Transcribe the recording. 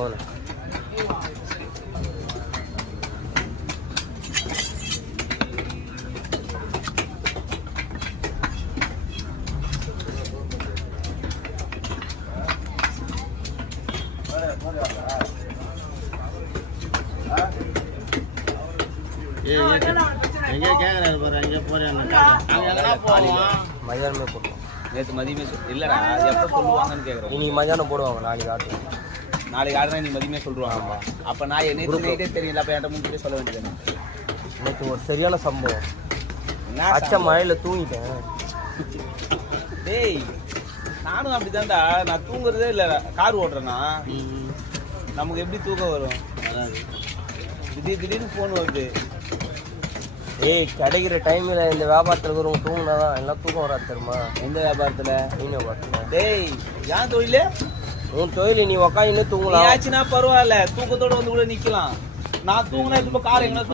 போகணும். எங்கே கேட்குறாரு பாரு, எங்கே போறேன்னு மதியானமே போடுவோம். நேற்று மதியமே இல்லைடா, எப்போ சொல்லுவாங்கன்னு கேட்குறேன். இன்னைக்கு மதியானம் போடுவாங்க, நாளைக்கு ஆட்டு. நாளைக்கு ஆடுனா நீ மதியமே சொல்லுவாங்க. அப்போ நான் நேற்று நைட்டே தெரியல, அப்போ என்கிட்ட முன்கிட்டே சொல்ல வேண்டியது. நேற்று ஒரு சரியான சம்பவம். அச்ச மழையில் தூங்கிட்டேன். டேய் நானும் அப்படிதான்டா, நான் தூங்குறதே இல்லை. கார் ஓட்டுறேன்னா நமக்கு எப்படி தூக்கம் வரும்? திடீர்னு ஃபோன் வருது. ஏய், கிடைக்கிற டைமில் இந்த வியாபாரத்தில் இருக்கிறவங்க தூங்கினாதான் எல்லாம் தூக்கம் வராது தெரியுமா? எந்த வியாபாரத்தில்? மீன் வியாபாரத்தில். டேய் ஏன் தொழில்? உன் தொழில் நீ உக்காந்து தூங்கலாம். ஆச்சுன்னா பரவாயில்ல, தூக்கத்தோடு வந்து கூட நிற்கலாம். நான் தூங்கினா இப்போ கார் எங்கன்னா